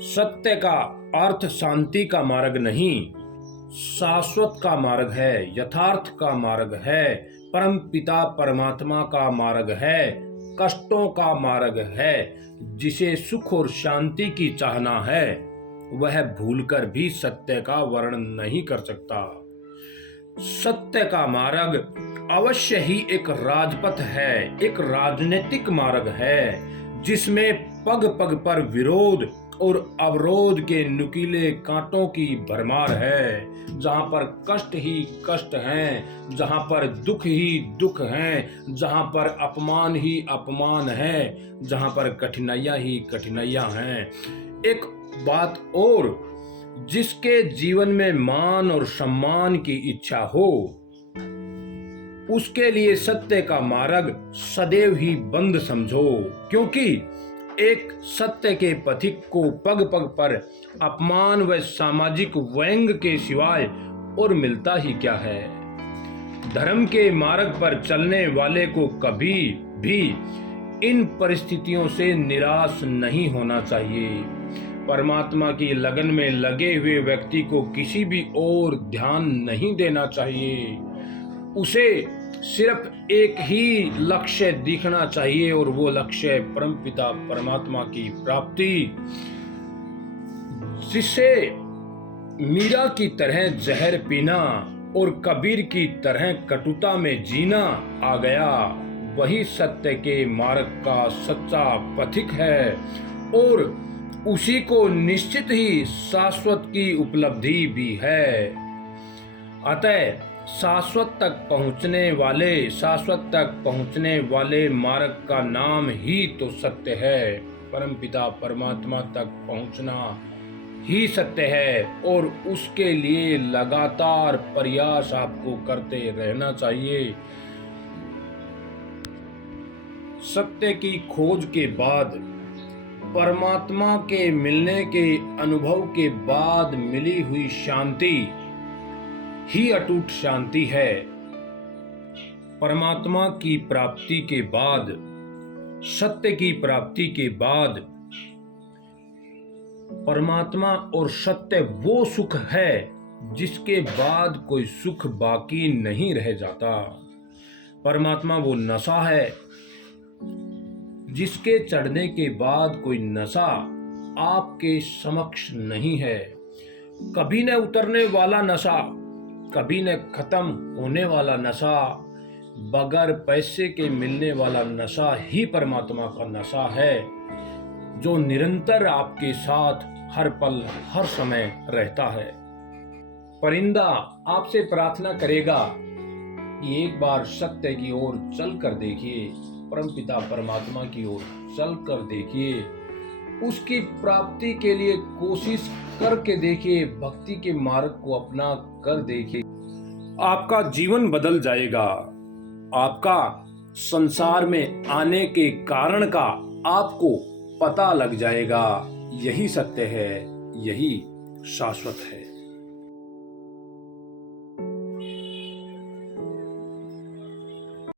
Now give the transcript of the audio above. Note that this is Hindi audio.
सत्य का अर्थ शांति का मार्ग नहीं, शाश्वत का मार्ग है, यथार्थ का मार्ग है, परम पिता परमात्मा का मार्ग है, कष्टों का मार्ग है। जिसे सुख और शांति की चाहना है वह भूलकर भी सत्य का वर्णन नहीं कर सकता। सत्य का मार्ग अवश्य ही एक राजपथ है, एक राजनीतिक मार्ग है, जिसमें पग पग पर विरोध और अवरोध के नुकीले कांटों की भरमार है। जहां पर कष्ट ही कष्ट हैं, जहां पर दुख ही दुख हैं, जहां पर अपमान ही अपमान है, जहां पर कठिनाइयां ही कठिनाइयां हैं। एक बात और, जिसके जीवन में मान और सम्मान की इच्छा हो उसके लिए सत्य का मार्ग सदैव ही बंद समझो, क्योंकि एक सत्य के पथिक को पग पग पर अपमान व सामाजिक व्यंग के सिवाय और मिलता ही क्या है। धर्म के मार्ग पर चलने वाले को कभी भी इन परिस्थितियों से निराश नहीं होना चाहिए। परमात्मा की लगन में लगे हुए व्यक्ति को किसी भी ओर ध्यान नहीं देना चाहिए। उसे सिर्फ एक ही लक्ष्य दिखना चाहिए और वो लक्ष्य परमपिता परमात्मा की प्राप्ति। जिसे मीरा की तरह जहर पीना और कबीर की तरह कटुता में जीना आ गया, वही सत्य के मार्ग का सच्चा पथिक है और उसी को निश्चित ही शाश्वत की उपलब्धि भी है। अतः शाश्वत तक पहुंचने वाले मार्ग का नाम ही तो सत्य है। परमपिता परमात्मा तक पहुंचना ही सत्य है और उसके लिए लगातार प्रयास आपको करते रहना चाहिए। सत्य की खोज के बाद, परमात्मा के मिलने के अनुभव के बाद मिली हुई शांति ही अटूट शांति है। परमात्मा की प्राप्ति के बाद, सत्य की प्राप्ति के बाद, परमात्मा और सत्य वो सुख है जिसके बाद कोई सुख बाकी नहीं रह जाता। परमात्मा वो नशा है जिसके चढ़ने के बाद कोई नशा आपके समक्ष नहीं है। कभी न उतरने वाला नशा, कभी न खत्म होने वाला नशा, बगैर पैसे के मिलने वाला नशा ही परमात्मा का नशा है, जो निरंतर आपके साथ हर पल हर समय रहता है। परिंदा आपसे प्रार्थना करेगा कि एक बार सत्य की ओर चल कर देखिए, परमपिता परमात्मा की ओर चल कर देखिए, उसकी प्राप्ति के लिए कोशिश करके देखिए, भक्ति के मार्ग को अपना कर देखिए। आपका जीवन बदल जाएगा। आपका संसार में आने के कारण का आपको पता लग जाएगा। यही सत्य है, यही शाश्वत है।